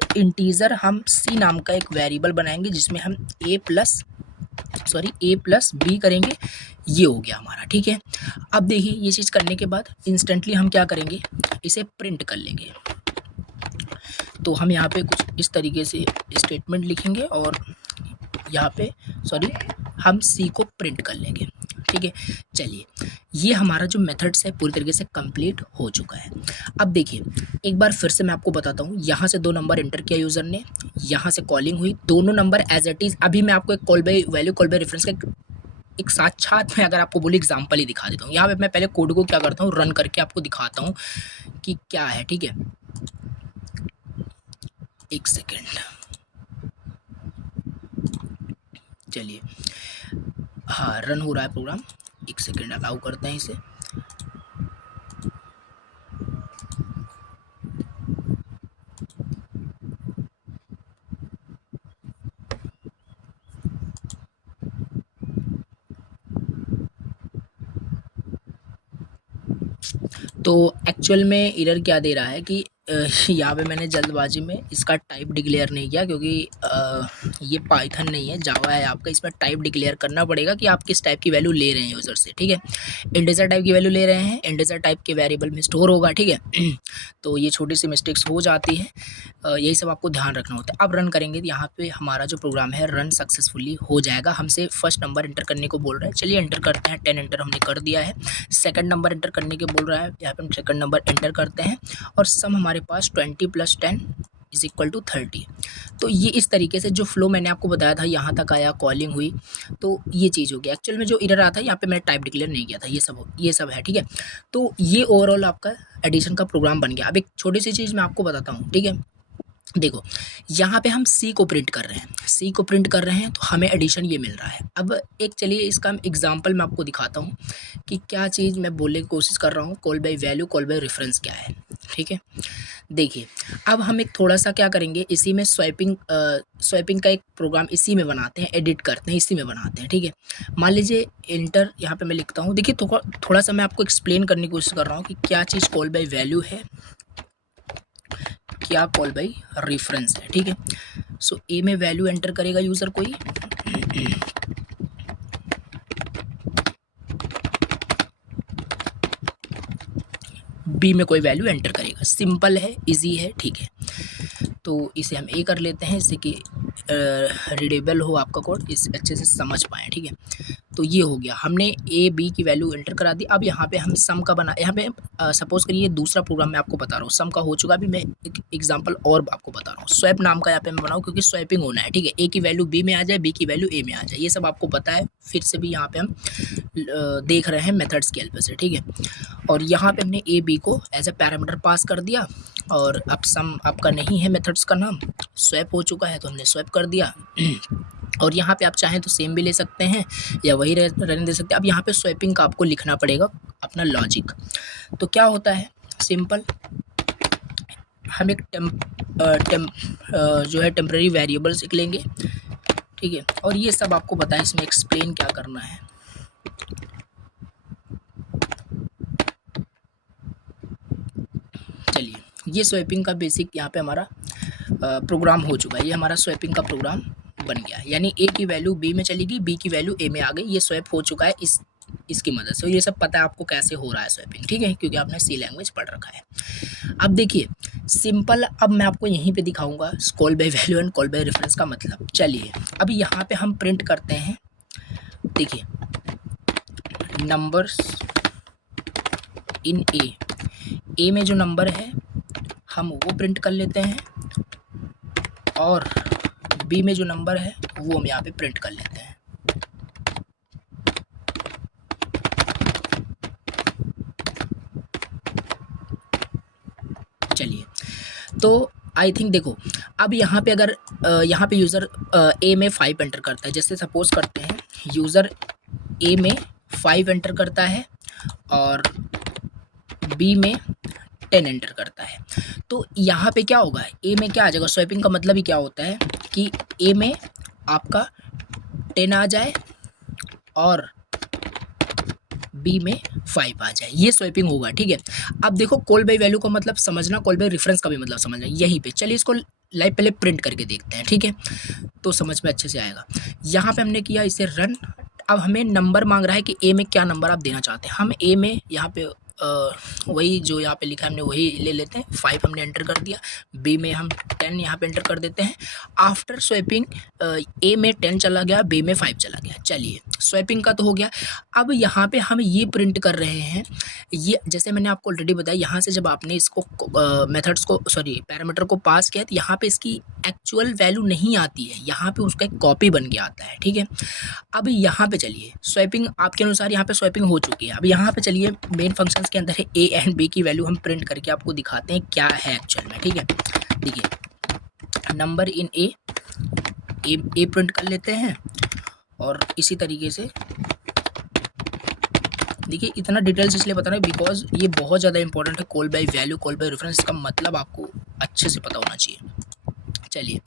तो इंटीजर हम सी नाम का एक वेरिएबल बनाएंगे जिसमें हम ए प्लस बी करेंगे, ये हो गया हमारा, ठीक है। अब देखिए ये चीज़ करने के बाद इंस्टेंटली हम क्या करेंगे, इसे प्रिंट कर लेंगे। तो हम यहाँ पे कुछ इस तरीके से स्टेटमेंट लिखेंगे और यहाँ पे हम सी को प्रिंट कर लेंगे, ठीक है। चलिए, ये हमारा जो मेथड्स है पूरी तरीके से कंप्लीट हो चुका है। अब देखिए, एक बार फिर से मैं आपको बताता हूँ, यहाँ से 2 नंबर एंटर किया यूज़र ने, यहाँ से कॉलिंग हुई, दोनों नंबर एज इट इज़। अभी मैं आपको एक call by value, call by reference का एक साक्षात में अगर आपको बोली एग्जाम्पल ही दिखा देता हूँ। यहाँ पे मैं पहले कोड को क्या करता हूँ, रन करके आपको दिखाता हूँ कि क्या है, ठीक है। एक सेकेंड, चलिए, हाँ रन हो रहा है प्रोग्राम। एक सेकेंड अलाउ करते हैं इसे। तो एक्चुअल में एरर क्या दे रहा है कि यहाँ पे मैंने जल्दबाजी में इसका टाइप डिक्लेयर नहीं किया, क्योंकि ये पाइथन नहीं है, जावा है आपका। इसमें टाइप डिक्लेयर करना पड़ेगा कि आप किस टाइप की वैल्यू ले रहे हैं यूज़र से, ठीक है। इंटीजर टाइप की वैल्यू ले रहे हैं, इंटीजर टाइप के वेरिएबल में स्टोर होगा, ठीक है। तो ये छोटी सी मिस्टेक्स हो जाती है, यही सब आपको ध्यान रखना होता है। अब रन करेंगे तो यहाँ पे हमारा जो प्रोग्राम है रन सक्सेसफुली हो जाएगा। हमसे फर्स्ट नंबर एंटर करने को बोल रहा है, चलिए एंटर करते हैं। 10 एंटर हमने कर दिया है। सेकंड नंबर एंटर करने के बोल रहा है, यहाँ पे हम सेकंड नंबर एंटर करते हैं और सम हमारे पास 20 + 10 = 30। तो ये इस तरीके से जो फ्लो मैंने आपको बताया था, यहाँ तक आया, कॉलिंग हुई, तो ये चीज़ हो गया। एक्चुअल में जो एरर आता है यहाँ पे मैंने टाइप डिक्लेयर नहीं किया था, ये सब है, ठीक है। तो ये ओवरऑल आपका एडिशन का प्रोग्राम बन गया। अब एक छोटी सी चीज़ मैं आपको बताता हूँ, ठीक है। देखो, यहाँ पे हम सी को प्रिंट कर रहे हैं, तो हमें एडिशन ये मिल रहा है। अब एक चलिए इसका एग्जांपल मैं आपको दिखाता हूँ कि क्या चीज़ मैं बोलने की कोशिश कर रहा हूँ। Call by value, call by reference क्या है, ठीक है। देखिए, अब हम एक थोड़ा सा क्या करेंगे, इसी में स्वैपिंग का एक प्रोग्राम इसी में बनाते हैं, एडिट करते हैं, इसी में बनाते हैं, ठीक है। मान लीजिए इंटर, यहाँ पे मैं लिखता हूँ। देखिए, थोड़ा सा मैं आपको एक्सप्लेन करने की कोशिश कर रहा हूँ कि क्या चीज़ कॉल बाय वैल्यू है, क्या कॉल बाय रेफरेंस है, ठीक है। सो ए में वैल्यू एंटर करेगा यूज़र कोई, बी में कोई वैल्यू एंटर करेगा। सिंपल है, इजी है, ठीक है। तो इसे हम ए कर लेते हैं, इससे कि रीडेबल हो आपका कोड, इस अच्छे से समझ पाएँ, ठीक है। तो ये हो गया, हमने ए बी की वैल्यू एंटर करा दी। अब यहाँ पे हम सम का बना, यहाँ पे सपोज़ करिए दूसरा प्रोग्राम मैं आपको बता रहा हूँ, सम का हो चुका। अभी मैं एक एग्जांपल और आपको बता रहा हूँ। स्वैप नाम का यहाँ पे मैं बनाऊँ, क्योंकि स्वैपिंग होना है, ठीक है। ए की वैल्यू बी में आ जाए, बी की वैल्यू ए में आ जाए, ये सब आपको पता है। फिर से भी यहाँ पे हम देख रहे हैं मेथड्स की हेल्प से, ठीक है। और यहाँ पे हमने ए बी को एज ए पैरामीटर पास कर दिया, और अब सम आपका नहीं है मेथड्स का नाम, स्वैप हो चुका है तो हमने स्वैप कर दिया। और यहाँ पे आप चाहें तो सेम भी ले सकते हैं या वही रहने दे सकते हैं। अब यहाँ पे स्वैपिंग का आपको लिखना पड़ेगा अपना लॉजिक। तो क्या होता है, सिंपल, हम एक जो है टेम्पररी वेरिएबल्स लिख लेंगे, ठीक है। और ये सब आपको बताएं इसमें एक्सप्लेन क्या करना है। चलिए, ये स्वैपिंग का बेसिक यहाँ पे हमारा प्रोग्राम हो चुका है। ये हमारा स्वैपिंग का प्रोग्राम बन गया, यानी ए की वैल्यू बी में चलेगी, बी की वैल्यू ए में आ गई। ये स्वैप हो चुका है इसकी मदद से। ये सब पता है आपको कैसे हो रहा है स्वैपिंग, ठीक है, क्योंकि आपने सी लैंग्वेज पढ़ रखा है। अब देखिए सिंपल, अब मैं आपको यहीं पे दिखाऊंगा call by value and call by reference का मतलब। चलिए, अब यहाँ पे हम प्रिंट करते हैं, देखिए, नंबर्स इन ए में जो नंबर है हम वो प्रिंट कर लेते हैं, और बी में जो नंबर है वो हम यहाँ पे प्रिंट कर लेते हैं। चलिए, तो आई थिंक देखो, अब यहाँ पे अगर यहाँ पे यूज़र ए में 5 एंटर करता है, जैसे सपोज करते हैं यूज़र ए में 5 एंटर करता है और बी में 10 एंटर करता है, तो यहाँ पे क्या होगा, ए में क्या आ जाएगा। स्वैपिंग का मतलब ही क्या होता है कि ए में आपका 10 आ जाए और बी में 5 आ जाए, ये स्वैपिंग होगा, ठीक है। अब देखो, कॉल बाय वैल्यू का मतलब समझना, कॉल बाय रेफरेंस का भी मतलब समझना यहीं पे। चलिए इसको लाइव पहले प्रिंट करके देखते हैं, ठीक है, तो समझ में अच्छे से आएगा। यहाँ पे हमने किया इसे रन। अब हमें नंबर मांग रहा है कि ए में क्या नंबर आप देना चाहते हैं। हम ए में यहाँ पे वही जो यहाँ पे लिखा है हमने वही ले लेते हैं। 5 हमने एंटर कर दिया, बी में हम 10 यहाँ पे एंटर कर देते हैं। आफ्टर स्वैपिंग ए में 10 चला गया, बी में 5 चला गया। चलिए स्वैपिंग का तो हो गया। अब यहाँ पे हम ये प्रिंट कर रहे हैं, ये जैसे मैंने आपको ऑलरेडी बताया, यहाँ से जब आपने इसको मेथड्स को पैरामीटर को पास किया तो यहाँ पे इसकी एक्चुअल वैल्यू नहीं आती है, यहाँ पे उसका एक कॉपी बन के आता है। ठीक है, अब यहाँ पे चलिए स्वैपिंग आपके अनुसार यहाँ पे स्वैपिंग हो चुकी है। अब यहाँ पे चलिए मेन फंक्शंस के अंदर है ए एंड बी की वैल्यू हम प्रिंट करके आपको दिखाते हैं क्या है एक्चुअल में। ठीक है, देखिए नंबर इन ए प्रिंट कर लेते हैं और इसी तरीके से देखिए, इतना डिटेल्स इसलिए बता रहे हैं बिकॉज ये बहुत ज़्यादा इंपॉर्टेंट है। Call by value, call by reference का मतलब आपको अच्छे से पता होना चाहिए। चलिए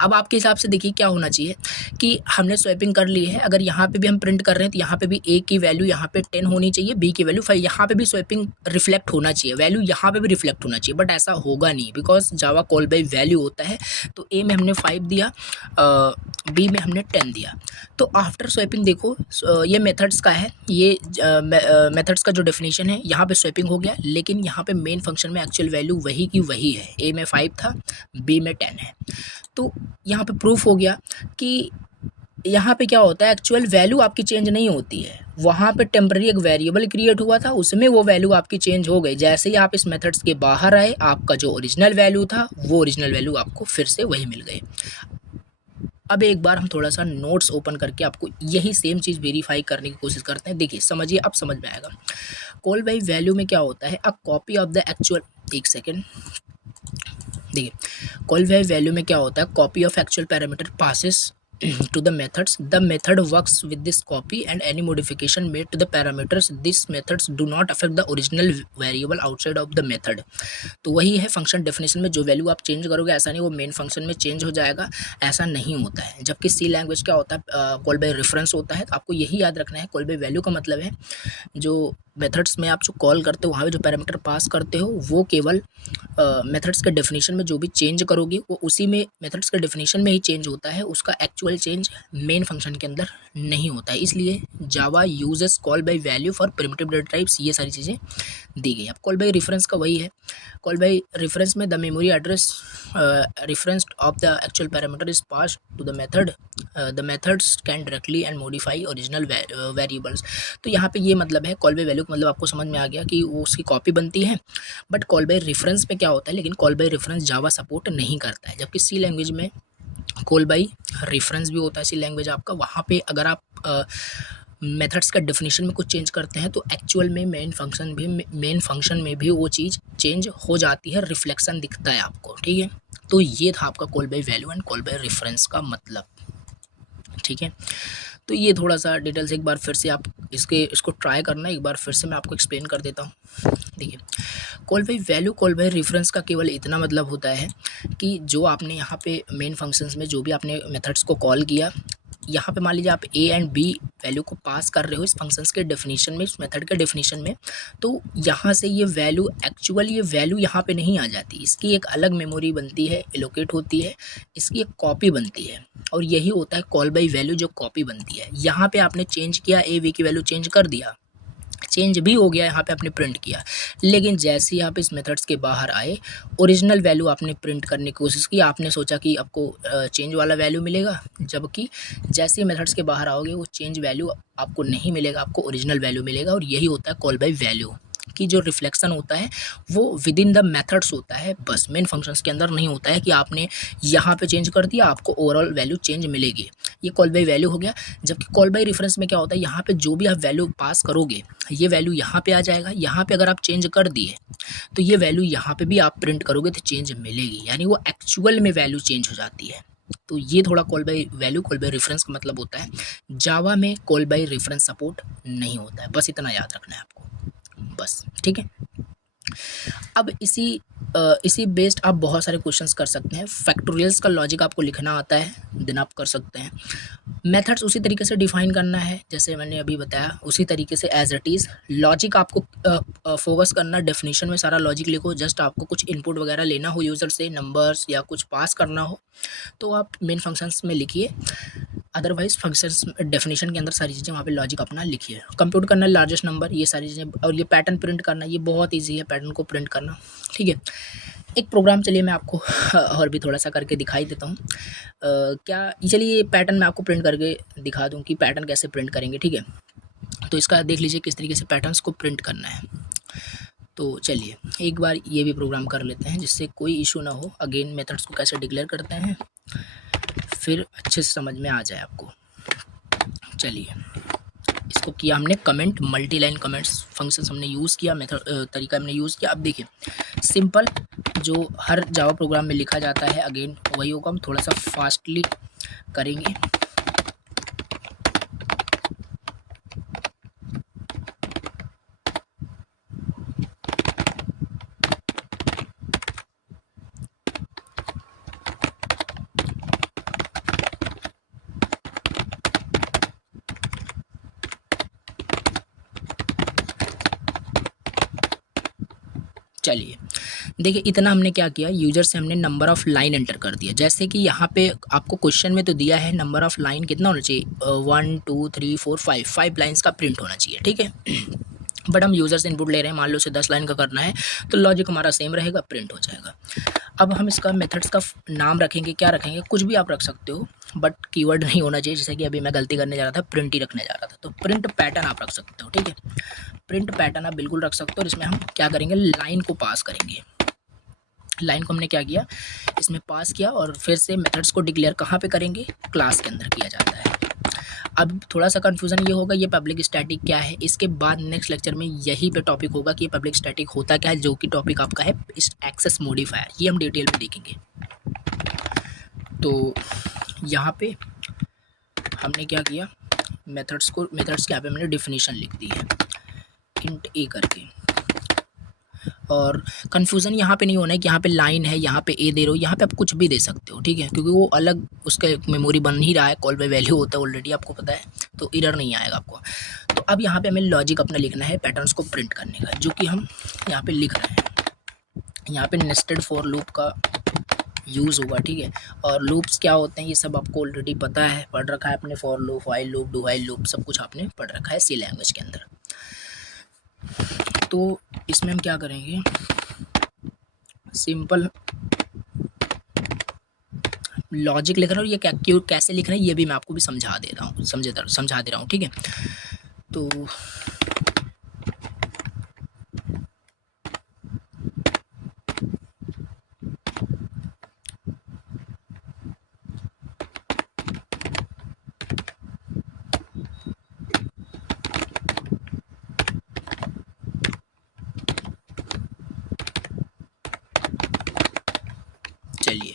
अब आपके हिसाब से देखिए क्या होना चाहिए कि हमने स्वैपिंग कर ली है। अगर यहाँ पे भी हम प्रिंट कर रहे हैं तो यहाँ पे भी ए की वैल्यू यहाँ पे 10 होनी चाहिए, बी की वैल्यू 5, यहाँ पे भी स्वैपिंग रिफ्लेक्ट होना चाहिए, वैल्यू यहाँ पे भी रिफ्लेक्ट होना चाहिए। बट ऐसा होगा नहीं because Java call by value होता है। तो ए में हमने 5 दिया, बी में हमने 10 दिया। तो आफ्टर स्वैपिंग देखो ये मेथड्स का है, ये मेथड्स का जो डेफिनेशन है यहाँ पे स्वैपिंग हो गया, लेकिन यहाँ पे मेन फंक्शन में एक्चुअल वैल्यू वही की वही है। ए में 5 था, बी में 10 है। तो यहाँ पे प्रूफ हो गया कि यहाँ पे क्या होता है, एक्चुअल वैल्यू आपकी चेंज नहीं होती है। वहाँ पे टेम्पररी एक वेरिएबल क्रिएट हुआ था, उसमें वो वैल्यू आपकी चेंज हो गई। जैसे ही आप इस मेथड्स के बाहर आए, आपका जो ओरिजिनल वैल्यू था वो ओरिजिनल वैल्यू आपको फिर से वही मिल गई। अब एक बार हम थोड़ा सा नोट्स ओपन करके आपको यही सेम चीज़ वेरीफाई करने की कोशिश करते हैं। देखिए समझिए, अब समझ में आएगा। कॉल बाय वैल्यू में क्या होता है, a copy of the actual, एक सेकेंड, देखिए कॉल बाय वैल्यू में क्या होता है, copy of actual parameter passes to the methods. The method works with this copy and any modification made to the parameters. These methods do not affect the original variable outside of the method. तो वही है function definition में, जो value आप change करोगे ऐसा नहीं वो मेन फंक्शन में चेंज हो जाएगा, ऐसा नहीं होता है। जबकि सी लैंग्वेज क्या होता है, कॉल बाय रेफरेंस होता है। तो आपको यही याद रखना है, कॉल बाय वैल्यू का मतलब है जो मेथड्स में आप जो कॉल करते हो वहाँ पे जो पैरामीटर पास करते हो वो केवल मेथड्स के डेफिनेशन में जो भी चेंज करोगे वो उसी में मेथड्स के डेफिनेशन में ही चेंज होता है, उसका एक्चुअल चेंज मेन फंक्शन के अंदर नहीं होता है। इसलिए Java uses call by value for primitive data types, ये सारी चीज़ें दी गई। अब कॉल बाय रेफरेंस का वही है, कॉल बाय रेफरेंस में the memory address reference of the actual parameter is pass to the method, the methods can directly and modify original variables. तो यहाँ पे ये मतलब है, कॉल बाय वैल्यू का मतलब आपको समझ में आ गया कि वो उसकी कॉपी बनती है। बट कॉल बाय रेफरेंस में क्या होता है, लेकिन call by reference Java support नहीं करता है। जबकि सी लैंग्वेज में कॉल बाय रेफरेंस भी होता है, सी लैंग्वेज आपका, वहाँ पे अगर आप मेथड्स का डेफिनेशन में कुछ चेंज करते हैं तो एक्चुअल में मेन फंक्शन में भी वो चीज़ चेंज हो जाती है, रिफ्लेक्शन दिखता है आपको। ठीक है, तो ये था आपका call by value and call by reference का मतलब। ठीक है, तो ये थोड़ा सा डिटेल्स एक बार फिर से आप इसको ट्राई करना, एक बार फिर से मैं आपको एक्सप्लेन कर देता हूँ। देखिए call by value, call by reference का केवल इतना मतलब होता है कि जो आपने यहाँ पे मेन फंक्शंस में जो भी आपने मेथड्स को कॉल किया, यहाँ पे मान लीजिए आप ए एंड बी वैल्यू को पास कर रहे हो इस फंक्शंस के डेफिनेशन में, इस मेथड के डेफिनेशन में, तो यहाँ से ये वैल्यू एक्चुअल ये वैल्यू यहाँ पे नहीं आ जाती, इसकी एक अलग मेमोरी बनती है, एलोकेट होती है, इसकी एक कॉपी बनती है। और यही होता है कॉल बाय वैल्यू, जो कॉपी बनती है। यहाँ पे आपने चेंज किया, ए बी की वैल्यू चेंज कर दिया, चेंज भी हो गया, यहाँ पे आपने प्रिंट किया, लेकिन जैसे ही आप इस मेथड्स के बाहर आए, ओरिजिनल वैल्यू आपने प्रिंट करने की कोशिश की, आपने सोचा कि आपको चेंज वाला वैल्यू मिलेगा, जबकि जैसे ही मेथड्स के बाहर आओगे वो चेंज वैल्यू आपको नहीं मिलेगा, आपको ओरिजिनल वैल्यू मिलेगा। और यही होता है कॉल बाय वैल्यू की जो रिफ्लेक्शन होता है वो विद इन द मेथड्स होता है, बस मेन फंक्शंस के अंदर नहीं होता है कि आपने यहाँ पे चेंज कर दिया आपको ओवरऑल वैल्यू चेंज मिलेगी। ये कॉल बाय वैल्यू हो गया। जबकि कॉल बाय रेफरेंस में क्या होता है, यहाँ पे जो भी आप वैल्यू पास करोगे ये वैल्यू यहाँ पे आ जाएगा, यहाँ पे अगर आप चेंज कर दिए तो ये वैल्यू यहाँ पे भी आप प्रिंट करोगे तो चेंज मिलेगी, यानी वो एक्चुअल में वैल्यू चेंज हो जाती है। तो ये थोड़ा call by value, call by reference का मतलब होता है। जावा में कॉल बाय रेफरेंस सपोर्ट नहीं होता है, बस इतना याद रखना है आपको, बस। ठीक है, अब इसी बेस्ड आप बहुत सारे क्वेश्चंस कर सकते हैं। फैक्टोरियल्स का लॉजिक आपको लिखना आता है देन आप कर सकते हैं। मेथड्स उसी तरीके से डिफाइन करना है जैसे मैंने अभी बताया, उसी तरीके से एज इट इज़। लॉजिक आपको फोकस करना, डेफिनेशन में सारा लॉजिक लिखो। जस्ट आपको कुछ इनपुट वगैरह लेना हो यूज़र से, नंबर्स या कुछ पास करना हो तो आप मेन फंक्शंस में लिखिए, अदरवाइज फंक्शंस डेफिनेशन के अंदर सारी चीज़ें वहाँ पे लॉजिक अपना लिखिए। कंप्यूट करना लार्जेस्ट नंबर, ये सारी चीज़ें, और ये पैटर्न प्रिंट करना, ये बहुत ईजी है पैटर्न को प्रिंट करना, ठीक है। एक प्रोग्राम चलिए मैं आपको और भी थोड़ा सा करके दिखाई देता हूँ। क्या चलिए पैटर्न मैं आपको प्रिंट करके दिखा दूँ कि पैटर्न कैसे प्रिंट करेंगे, ठीक है। तो इसका देख लीजिए किस तरीके से पैटर्न्स को प्रिंट करना है। तो चलिए एक बार ये भी प्रोग्राम कर लेते हैं जिससे कोई इशू ना हो। अगेन मेथड्स को कैसे डिक्लेयर करते हैं फिर अच्छे से समझ में आ जाए आपको। चलिए इसको किया हमने comment, multi line comments functions हमने यूज़ किया, मेथड तरीका हमने यूज़ किया। अब देखिए सिंपल जो हर जावा प्रोग्राम में लिखा जाता है अगेन वही होगा, हम थोड़ा सा फास्टली करेंगे। चलिए देखिए इतना हमने क्या किया, यूजर से हमने नंबर ऑफ़ लाइन एंटर कर दिया। जैसे कि यहाँ पे आपको क्वेश्चन में तो दिया है नंबर ऑफ़ लाइन कितना होना चाहिए, 1 2 3 4 5 लाइन्स का प्रिंट होना चाहिए, ठीक है। बट हम यूज़र से इनपुट ले रहे हैं, मान लो उसे 10 लाइन का करना है तो लॉजिक हमारा सेम रहेगा, प्रिंट हो जाएगा। अब हम इसका मेथड्स का नाम रखेंगे, क्या रखेंगे, कुछ भी आप रख सकते हो बट कीवर्ड नहीं होना चाहिए। जैसे कि अभी मैं गलती करने जा रहा था, प्रिंट ही रखने जा रहा था, तो प्रिंट पैटर्न आप रख सकते हो, ठीक है। प्रिंट पैटर्न आप बिल्कुल रख सकते हो और इसमें हम क्या करेंगे, लाइन को पास करेंगे। लाइन को हमने क्या किया, इसमें पास किया और फिर से मेथड्स को डिक्लेयर कहाँ पे करेंगे, क्लास के अंदर किया जाता है। अब थोड़ा सा कन्फ्यूज़न ये होगा ये पब्लिक स्टैटिक क्या है, इसके बाद नेक्स्ट लेक्चर में यही पे टॉपिक होगा कि पब्लिक स्टैटिक होता क्या है, जो कि टॉपिक आपका है एक्सेस मॉडिफायर, ये हम डिटेल में देखेंगे। तो यहाँ पे हमने क्या किया, मेथड्स के यहाँ पे मैंने डिफिनीशन लिख दी है इंट ए करके। और कन्फ्यूज़न यहाँ पे नहीं होना है कि यहाँ पे लाइन है, यहाँ पे ए दे रहे हो, यहाँ पे आप कुछ भी दे सकते हो, ठीक है, क्योंकि वो अलग उसका मेमोरी बन ही रहा है, कॉल बाय वैल्यू होता है ऑलरेडी, आपको पता है, तो एरर नहीं आएगा आपको। तो अब यहाँ पे हमें लॉजिक अपना लिखना है पैटर्न्स को प्रिंट करने का, जो कि हम यहाँ पे लिख रहे हैं। यहाँ पे नेस्टेड फॉर लूप का यूज़ होगा, ठीक है। और लूप्स क्या होते हैं ये सब आपको ऑलरेडी पता है, पढ़ रखा है आपने, for loop, while loop, do while loop, सब कुछ आपने पढ़ रखा है सी लैंग्वेज के अंदर। तो इसमें हम क्या करेंगे, सिंपल लॉजिक लिख रहा हूँ, ये क्यों कैसे लिख रहे हैं ये भी मैं आपको भी समझा दे रहा हूँ, ठीक है। तो चलिए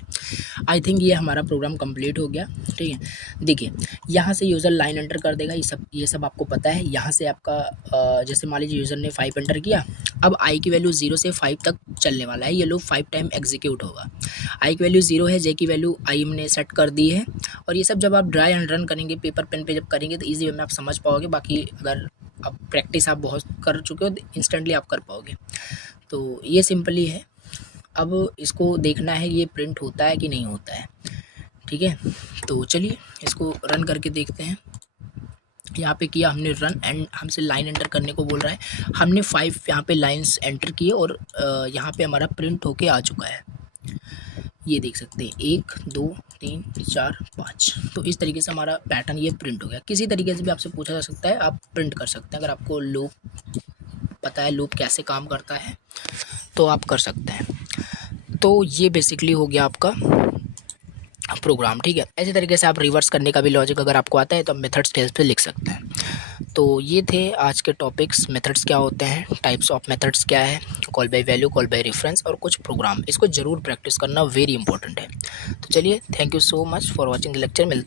आई थिंक ये हमारा प्रोग्राम कंप्लीट हो गया, ठीक है। देखिए यहाँ से यूज़र लाइन एंटर कर देगा, ये सब आपको पता है। यहाँ से आपका जैसे मान लीजिए यूज़र ने 5 एंटर किया, अब आई की वैल्यू 0 से 5 तक चलने वाला है, ये लूप 5 टाइम एग्जीक्यूट होगा। आई की वैल्यू 0 है, जे की वैल्यू आई हमने सेट कर दी है। और ये सब जब आप ड्राई एंड रन करेंगे पेपर पेन पे जब करेंगे तो ईजी वे में आप समझ पाओगे, बाकी अगर आप प्रैक्टिस आप बहुत कर चुके हो तो इंस्टेंटली आप कर पाओगे। तो ये सिंपली है। अब इसको देखना है ये प्रिंट होता है कि नहीं होता है, ठीक है। तो चलिए इसको रन करके देखते हैं। यहाँ पे किया हमने रन एंड हमसे लाइन एंटर करने को बोल रहा है, हमने 5 यहाँ पे लाइंस एंटर किए और यहाँ पे हमारा प्रिंट होके आ चुका है। ये देख सकते हैं 1 2 3 4 5। तो इस तरीके से हमारा पैटर्न ये प्रिंट हो गया। किसी तरीके से भी आपसे पूछा जा सकता है, आप प्रिंट कर सकते हैं। अगर आपको लूप पता है, लूप कैसे काम करता है, तो आप कर सकते हैं। तो ये बेसिकली हो गया आपका प्रोग्राम, ठीक है। ऐसे तरीके से आप रिवर्स करने का भी लॉजिक अगर आपको आता है तो आप मेथड्स के हेल्प से लिख सकते हैं। तो ये थे आज के टॉपिक्स, मेथड्स क्या होते हैं, टाइप्स ऑफ मेथड्स क्या है, call by value, call by reference और कुछ प्रोग्राम। इसको ज़रूर प्रैक्टिस करना वेरी इंपॉर्टेंट है। तो चलिए thank you so much for watching the lecture.